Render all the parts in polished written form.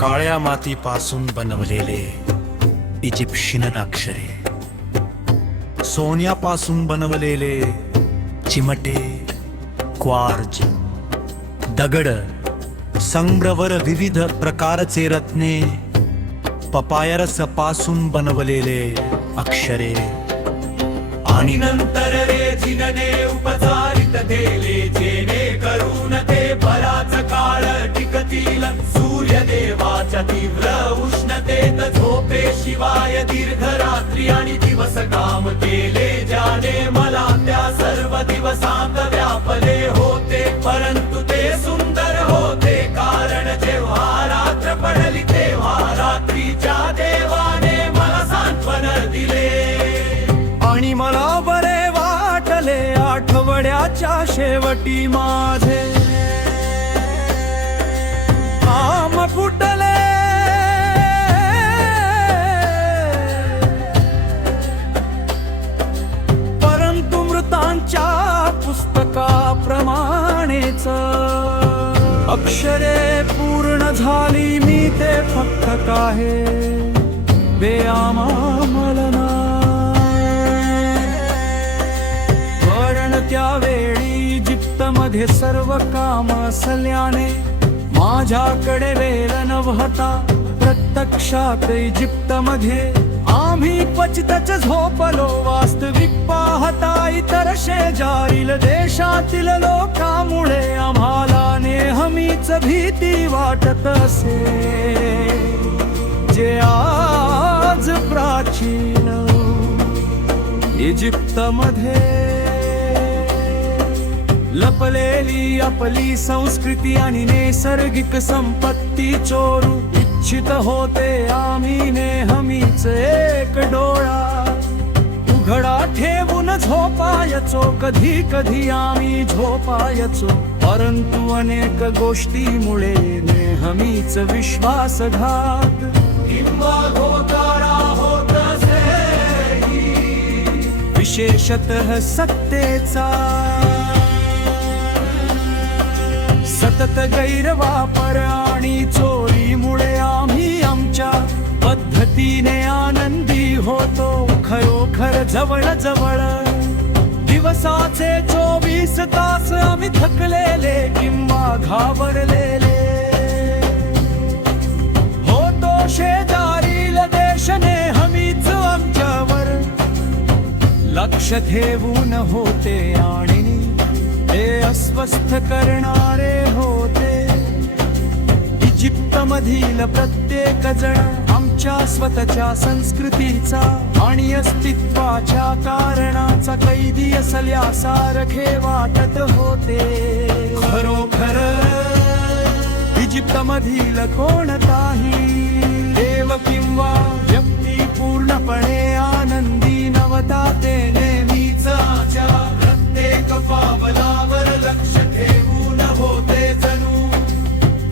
काळ्या मातीपासून बनवलेले इजिप्शियन अक्षरे, सोन्यापासून बनवलेले चिमटे, क्वार्ज, दगड, संगमरवर विविध प्रकारचे रत्ने, पपायरस पासून बनवलेले अक्षरे आणि नंतर रेजिनने उपचारित केले, जेणे करून ते बराच काळ टिकतील. सूर्यदेवाच्या तीव्र उष्णतेत झोपेशिवाय दीर्घ रात्री आणि दिवस काम केले, ज्याने मला त्या सर्व दिवसांत व्यापले होते. परंतु ते सुंदर होते, कारण जेव्हा रात्र पडली तेव्हा रात्रीच्या देवाने मला सांत्वन दिले आणि मला बरे वाटले. आठवड्याच्या शेवटी माझे काम फुटले, परंतु मृतांच्या पुस्तकाप्रमाणेच अक्षरे पूर्ण झाली. मी ते फक्त काहे बेआमामलना. वर्ण त्यावेळी इजिप्तमध्ये सर्व काम असल्याने माझ्याकडे वेळ नव्हता. प्रत्यक्षात इजिप्तमध्ये आम्ही क्वचितच झोपलो. वास्तविक पाहता इतर शेजारील देशातील लोकांमुळे आम्हाला नेहमीच भीती वाटत असे, जे आज प्राचीन इजिप्तमध्ये लपलेली आपली संस्कृती आणि नैसर्गिक संपत्ती चोरू इच्छित होते. आम्ही नेहमीच एक डोळा उघडा ठेवून झोपायचो. कधी कधी आम्ही झोपायचो, परंतु अनेक गोष्टीमुळे नेहमीच विश्वासघात किंवा घोटाळा होत असेही, विशेषतः सत्तेचा सतत गैरवापर आणि चोरीमुळे आम्ही आमच्या पद्धतीने आनंदी होतो. खरोखर जवळ जवळ दिवसाचे 24 तास आम्ही थकलेले किंवा घाबरलेले होतो. शेजारील देश नेहमीच आमच्यावर लक्ष ठेवून होते आणि ते अस्वस्थ करणारे होते. इजिप्तमधील प्रत्येक जण आमच्या स्वतःच्या संस्कृतीचा आणि अस्तित्वाच्या कारणाचा कैदी असल्यासारखे वाटत होते. खरोखर इजिप्तमधील कोणताही देव किंवा व्यक्ती पूर्णपणे आनंदी नव्हता. ते नेहमीच प्रत्येक पावलावर लक्ष ठेवून होते जणू.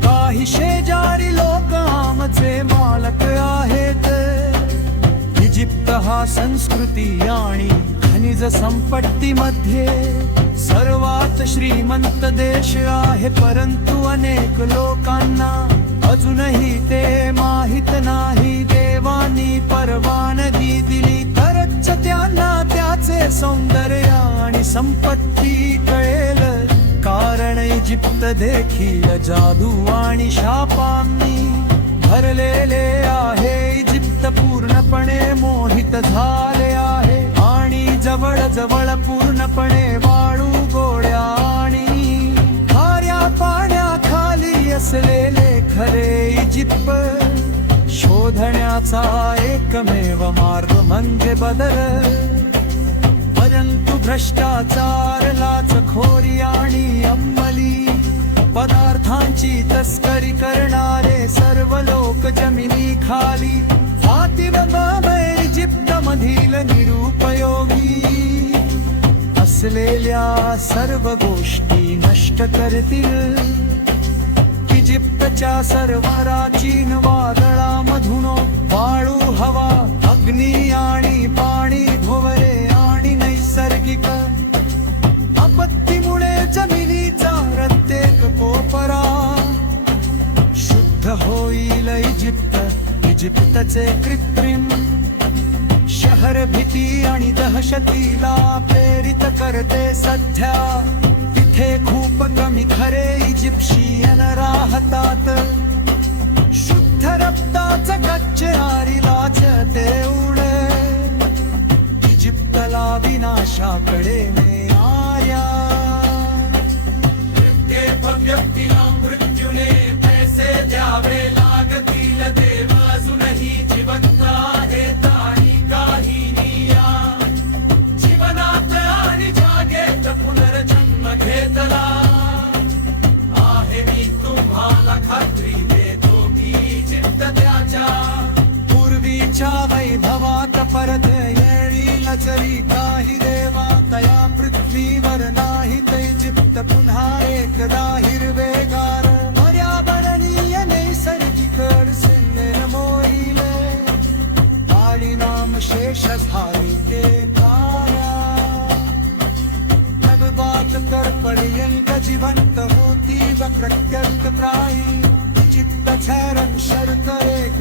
काही शेजारी लोक आमचे मालक आहेत. इजिप्त हा संस्कृती आणि खनिज संपत्तीमध्ये सर्वात श्रीमंत देश आहे, परंतु अनेक लोकांना अजूनही ते माहित नाही. देवानी परवानगी दिली तरच त्यांना त्याचे सौंदर्य आणि संपत्ती कळेल, कारण इजिप्त देखील जादू आणि शापांनी भरलेले आहे. इजिप्त पूर्णपणे मोहित झाले आहे आणि जवळ जवळ पूर्णपणे वाळू, गोड्या आणि खाऱ्या पाण्याखाली असलेले खरे इजिप्त शोधण्याचा एकमेव मार्ग म्हणजे बदल. परंतु भ्रष्टाचार, लाचखोरी आणि अंमली पदार्थांची तस्करी करणारे सर्व लोक जमिनीखाली इजिप्त मधील निरुपयोगी असलेल्या सर्व गोष्टी नष्ट करतील. इजिप्तच्या सर्व प्राचीन वादळामधून वाळू, हवा, अग्नी आणि पाणी, भोवरे आणि नैसर्गिक आपत्तीमुळे जमिनीचा प्रत्येक कोपरा शुद्ध होईल. इजिप्तचे कृत्रिम शहर भीती आणि दहशतीला प्रेरित करते सध्या. तिथे खूप कमी खरे इजिप्शियन राहतात. शुद्ध रक्ताचं कच्चेआरीलाच देऊळे इजिप्तला विनाशाकडे नेणाऱ्या. व्यक्तीला मृत्यूने पैसे द्यावे लागतील. देव अजूनही जिवंत आहेत आणि काही जीवनात आणि जागेत पुनर्जन्म घेतला आहे. मी तुम्हाला खात्री देतो की इजिप्त त्याच्या पूर्वीच्या वैभवात परत येईल. चली काही देवा तया पृथ्वीवर नाही ते इजिप्त पुन्हा एकदा हिरवेगार पर्यावरणीय नैसर्गिक अडचणी मोईले आणि नाम शेष झाली ते तारा. तब बात कर पर्यंत जिवंत होती व प्रत्यंत प्राणी. चित्त छरण शर्त एक